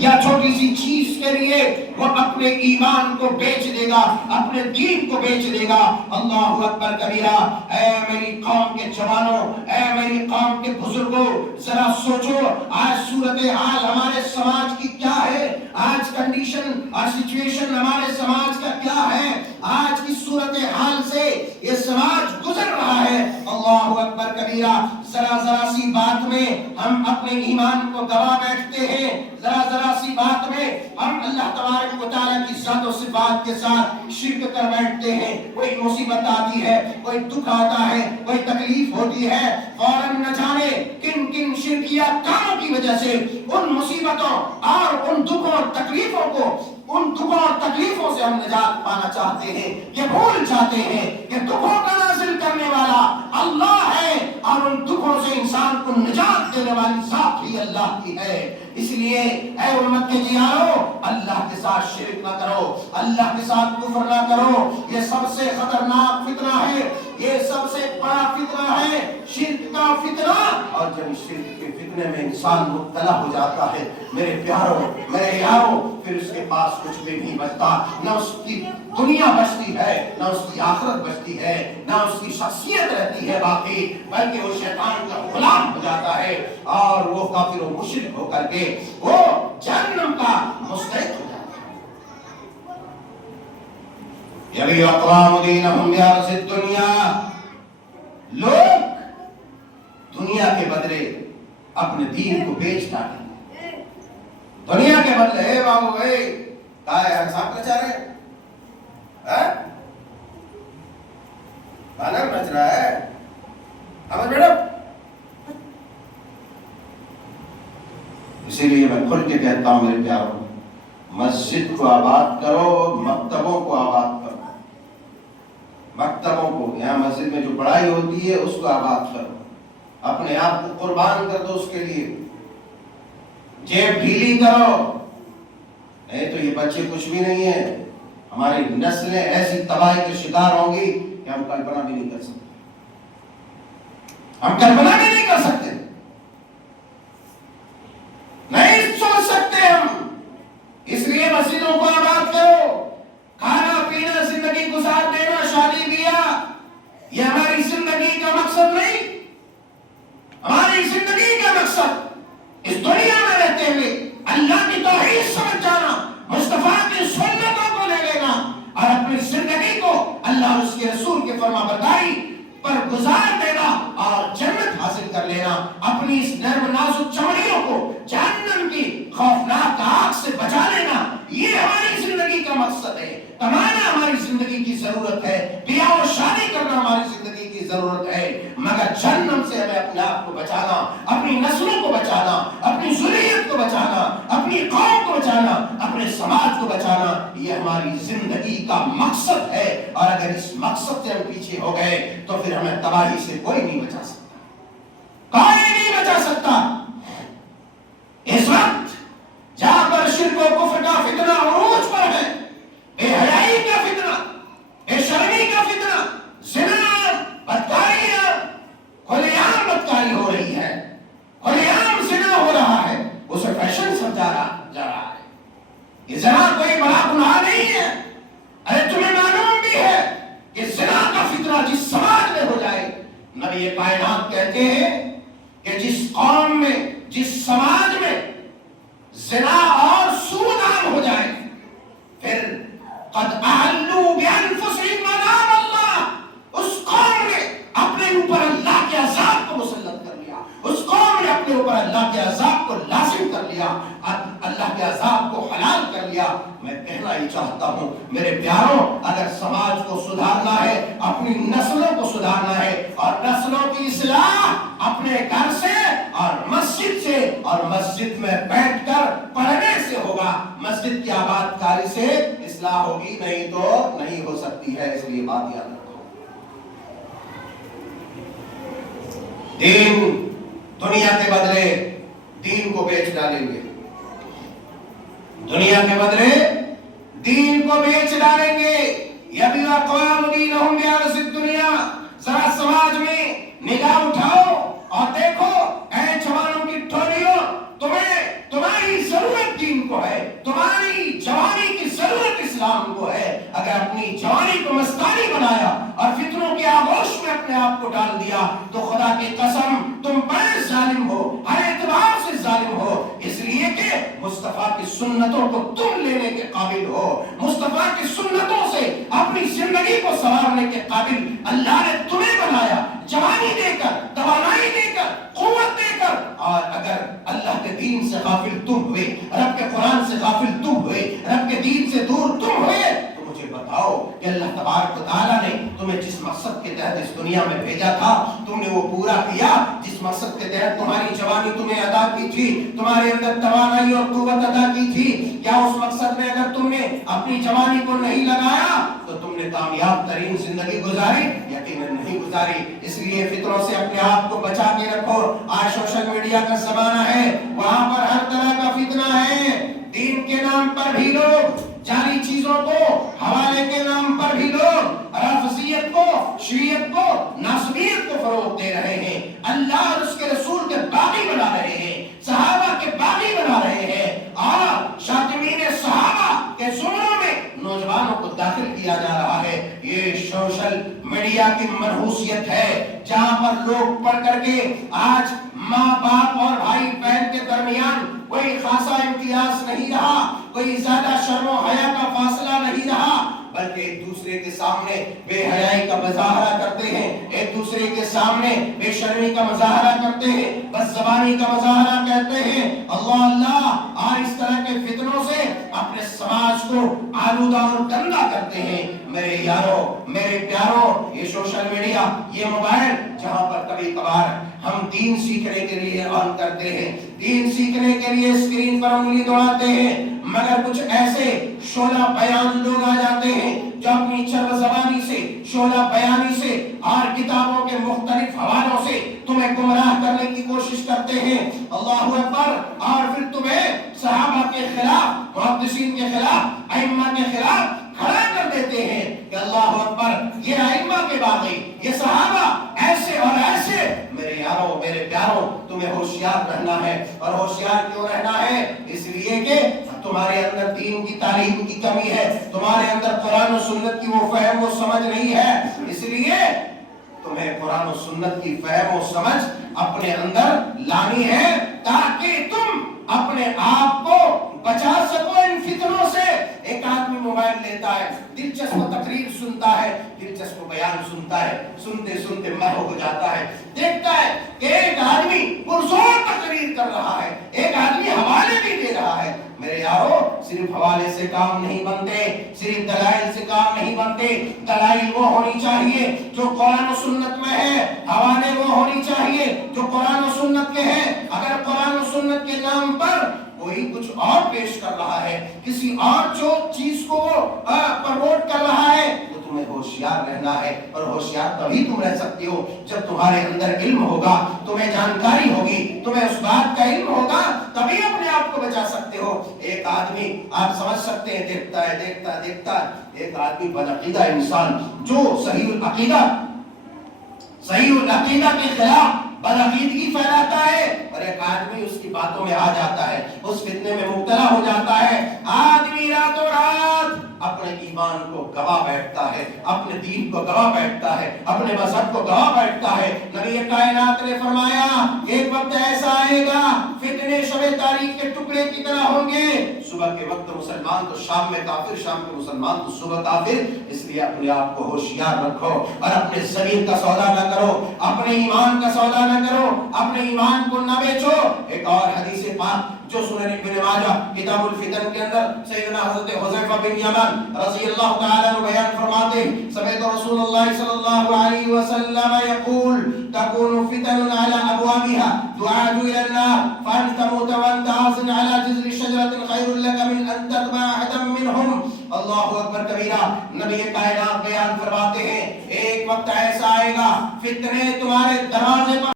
या छोटी सी चीज के लिए वो अपने ईमान को बेच देगा, अपने दीन को बेच देगा। अल्लाहु अकबर कबीरा। ऐ मेरी कौम के जवानों, ऐ मेरी कौम के बुजुर्गों, जरा सोचो आज सूरत हाल हमारे समाज की क्या है, आज कंडीशन और सिचुएशन हमारे समाज का क्या है, आज की सूरत हाल से ये समाज गुजर रहा है। अल्लाहु अकबर कबीरा। जरा सी बात में हम अपने ईमान को गवा बैठते हैं, जरा सी बात में हम अल्लाह तबारक व तआला की ज़ात और सिफात के साथ शिर्क कर बैठते हैं। कोई मुसीबत आती है, कोई दुख आता है, कोई तकलीफ होती है, फौरन न जाने किन किन शिर्किया कामों की वजह से उन मुसीबतों और उन दुखों और तकलीफों को, उन दुखों और तकलीफों से हम निजात पाना चाहते हैं। ये भूल जाते हैं कि दुखों का नाज़िल करने वाला अल्लाह है और उन दुखों से इंसान को निजात देने वाली ज़ात ही अल्लाह की है। इसलिए ऐ उम्मत के जियारो, अल्लाह के साथ शिर्क ना करो, अल्लाह के साथ कुफ्र ना करो। ये सबसे खतरनाक फितना है, ये सबसे बड़ा फितना है, शिर्क का फितना। और जब शिर्क के फितने में इंसान मुब्तला हो जाता है, मेरे प्यारों, मेरे यारों, फिर उसके पास कुछ भी नहीं बचता। न उसकी दुनिया बचती है, न उसकी आखिरत बचती है, न उसकी शख्सियत रहती है बाकी, बल्कि वो शैतान का गुलाम हो जाता है और वो काफिर और मुशरिक होकर के वो जहन्नम का मुस्तहिक हो जाता है। यबी अक़वाम दीनहुम बिअरज़िद दुनिया, लोग दुनिया के बदले अपने दीन को बेच डालेंगे। दुनिया के बदले बाबू भाई काय सांप नचा रहे हैं, गाना नच रहा है, समझ मैडम। इसीलिए मैं खुल के कहता हूं मेरे प्यारों, मस्जिद को आबाद करो, मकतबों को आबाद करो, मकतबों को, यहाँ मस्जिद में जो पढ़ाई होती है उसको आबाद करो, अपने आप को कुर्बान कर दो उसके लिए, जेब ढीली करो, नहीं तो ये बच्चे कुछ भी नहीं है। हमारी नस्लें ऐसी तबाही के शिकार होंगी कि हम कल्पना भी नहीं कर सकते, हम कल्पना भी नहीं कर सकते, नहीं सोच सकते हम। इसलिए मस्जिदों को आबाद करो, खाना पीना, जिंदगी गुजार देना, शादी ब्याह, ये हमारी जिंदगी का मकसद नहीं। हमारी जिंदगी का मकसद इस दुनिया में रहते हुए अल्लाह की तौहीद समझ जाना, मुस्तफा की सुन्नतों को ले लेना और अपनी जिंदगी को अल्लाह और उसके रसूल के फरमाबरदारी पर गुजार देना और जन्नत हासिल कर लेना। अपनी इस नर्म नाजुक चमड़ियों को जहन्नम की खौफनाक आग से बचा लेना, ये हमारी जिंदगी का मकसद है। कमाना हमारी जिंदगी की जरूरत है, ब्याह और शादी करना हमारी जिंदगी की जरूरत है, मगर जहन्नम से हमें अपने आप को बचाना, अपनी नस्लों को बचाना, अपनी ज़ुर्रियत को बचाना, अपनी कौम को बचाना, अपने समाज को बचाना, ये हमारी जिंदगी का मकसद है। और अगर इस मकसद से हम पीछे हो गए तो फिर हमें तबाही से कोई नहीं बचा सकता, कोई नहीं बचा सकता। इस वक्त जहां पर शिर्क और कुफ्र का फितना उरूज पर है, बेहयाई का फितना, बेशर्मी का फितना, ज़िना, बदकारियां, खुलेआम बदकारी हो रही है, खुलेआम ज़िना हो रहा है, उसे फैशन समझा जा रहा है। ये ज़िना कोई बड़ा गुनाह नहीं है। अरे तुम्हें मालूम भी है कि ज़िना का फितना जिस समाज में हो जाए, नबी कायनात कहते हैं कि जिस कौम में, जिस समाज में ज़िना और सूदान हो जाए, फिर कद अहल्लू बिअनफुसिहिम अज़ाब अल्लाह, उस कौम ने अपने ऊपर अल्लाह के अज़ाब को मुसल्लत कर लिया, उस कौम ने अपने ऊपर अल्लाह के अज़ाब को लाज़िम कर लिया, अल्लाह के अज़ाब को हलाल कर लिया। मैं कहना ही चाहता हूं मेरे प्यारों, अगर समाज को सुधारना है, अपनी नस्लों को सुधारना है, और नस्लों की इस्लाह अपने घर से और मस्जिद से और मस्जिद में बैठकर पढ़ने से होगा। मस्जिद की आबादकारी से इस्लाह होगी, नहीं तो नहीं हो सकती है। इसलिए बात याद रखो, दीन दुनिया के बदले दीन को बेच डालेंगे, दुनिया के बदले दीन को बेच डालेंगे। यबी अक़वाम दीनहुम बिअरज़िद दुनिया। जरा समाज में निगाह उठाओ और देखो, ऐ जवानों की टोलियों, तुम्हें तुम्हारी तुम्हारी जरूरत दीन को है, तुम्हारी जवानी की जरूरत इस्लाम को है। अगर अपनी जवानी को मस्तानी बनाया और फितनों के आगोश में अपने आप को डाल दिया तो खुदा की कसम तुम बड़े जालिम हो, हर एतबार से जालिम हो। इसलिए कि मुस्तफा की सुन्नतों को तुम लेने के काबिल हो, मुस्तफा की सुन्नतों से अपनी जिंदगी को संवारने के काबिल अल्लाह ने तुम्हें बनाया, जवानी देकर, तवानाई देकर, कुव्वत देकर। और अगर अल्लाह के दीन से गाफिल तुम हुए, रब के कुरान से गाफिल तुम हुए, रब के दीन से दूर तुम हुए, तो मुझे बताओ कि अल्लाह तबारक व तआला ने तुम्हें जिस मकसद के तहत इस दुनिया में भेजा था तुमने वो पूरा किया? जिस मकसद के तहत तुम्हारी जवानी तुम्हें अदा की थी, तुम्हारे अंदर तवानाई और कुव्वत अदा की थी, क्या उस मकसद में अगर तुमने अपनी जवानी को नहीं लगाया तो तुमने कामयाब तरीन जिंदगी गुजारी? यकीनन नहीं गुजारी। इसलिए फितरों से अपने आप को बचा के रखो। आज सोशल मीडिया का जमाना है, वहां पर हर तरह का फितना है। दीन के नाम पर भी लोग जाली चीजों को, हवाले के नाम पर भी लोग रफसियत को, शीयत को, नासबियत को फरोग दे रहे हैं। अल्लाह और उसके रसूल के बागी बना रहे हैं, सहाबा के बागी बना रहे हैं और शातिमीन सहाबा के जुमरों में नौजवानों को दाखिल किया जा रहा है। ये सोशल मीडिया की मनहूसियत है, जहां पर लोग पढ़ करके आज माँ बाप और भाई बहन के दरमियान कोई खासा इम्तियाज नहीं रहा, कोई ज्यादा शर्म और हया का फासला नहीं रहा, बल्कि एक दूसरे के सामने बेहयाई का मुजाहरा करते हैं, एक दूसरे के सामने बेशर्मी का मुजाहरा करते हैं, बदज़बानी का मुजाहरा करते हैं, अल्लाह अल्लाह। और इस तरह के फितनों से अपने समाज को आलूदा और गंदा करते हैं। मेरे यारों, मेरे प्यारों, ये सोशल मीडिया, ये मोबाइल, जहां पर कभी कभार हम दीन सीखने के लिए ऑन करते हैं, दीन सीखने के लिए स्क्रीन पर उंगली दौड़ाते हैं, मगर कुछ ऐसे शोला बयान लोग आ जाते हैं जो अपनी चरब ज़बानी से, शोला बयानी से और किताबों के मुख्तलिफ हवालों से तुम्हें गुमराह करने की कोशिश करते हैं। अल्लाहु अकबर। और फिर तुम्हें सहाबा के खिलाफ, मुहद्दिसीन के खिलाफ, अइम्मा के खिलाफ खड़ा कर देते हैं कि अल्लाहु अकबर, ये अइम्मा के बागी, ये सहाबा ऐसे और ऐसे। मेरे यारों, मेरे प्यारों, तुम्हें होशियार रहना है। और होशियार क्यों रहना है? इसलिए कि तुम्हारे अंदर दीन की तालीम की कमी है, तुम्हारे अंदर कुरान और सुन्नत की वो फहम वो समझ नहीं है। इसलिए तुम्हें कुरान और सुन्नत की फहम और समझ अपने अंदर लानी है ताकि तुम अपने आप को बचा सको इन फितनों से। एक आदमी मोबाइल लेता है, दिलचस्प तकरीर सुनता है, दिलचस्प बयान सुनता है, सुनते सुनते महव हो जाता है। देखता है कि एक आदमी पुरजोर तकरीर कर रहा है, एक आदमी हवाले भी दे रहा है। मेरे यारों, सिर्फ हवाले से काम नहीं बनते, सिर्फ दलाइल से काम नहीं बनते। दलाइल वो होनी चाहिए जो कुरान और सुन्नत में है, हवाले वो होनी चाहिए जो कुरान और सुन्नत के हैं। अगर कुरान और सुन्नत के नाम पर कोई कुछ और पेश कर रहा है, किसी और जो चीज को प्रमोट कर रहा है, तो तुम्हें होशियार रहना है। और होशियार तभी तुम रह सकते हो जब तुम्हारे अंदर इल्म होगा, तुम्हें जानकारी होगी, तुम्हें उस बात का इल्म होगा, तभी अपने आप को बचा सकते हो। एक आदमी, आप समझ सकते हैं, देखता है देखता है देखता है, एक आदमी बदअकीदा इंसान जो सहीउल अकीदा के खिलाफ बदअकीदगी फैलाता है, और एक आदमी उसकी बातों में आ जाता है, उस फितने में मुब्तला हो जाता है। आदमी रातों रात अपने ईमान को गवा बैठता है, अपने दीन को गवा बैठता है, अपने मजहब को गवा बैठता है। नबी कायनात ने फरमाया, एक वक्त ऐसा आएगा फितने शबे तारीख के टुकड़े की तरह होंगे। सुबह के वक्त मुसलमान तो शाम में काफिर, शाम के मुसलमान तो सुबह काफिर। इसलिए अपने आप को होशियार रखो और अपने ज़मीन का सौदा न करो, अपने ईमान का सौदा न करो, अपने ईमान को न बेचो। एक और हदीस पाक जो सुनन इब्न माजा किताबुल फितन के अंदर सैयदना हज़रत हुज़ैफा बिन यमान रज़ियल्लाहु तआला अन्हु बयान फरमाते हैं, समेत रसूलुल्लाह सल्लल्लाहु अलैहि वसल्लम यक़ूल तकूनु फितनुन अला अबवाबिहा दुआदु इला अन्नार फअंतमुत व अंत आज़िन अला जिज़रि शजरतिन खैरुल लक मिन अन ततबअ अहदम मिनहुम। अल्लाहु अकबर कबीरा। नबी कायनात बयान फरमाते हैं, एक वक्त ऐसा आएगा फितने तुम्हारे दरवाजे पर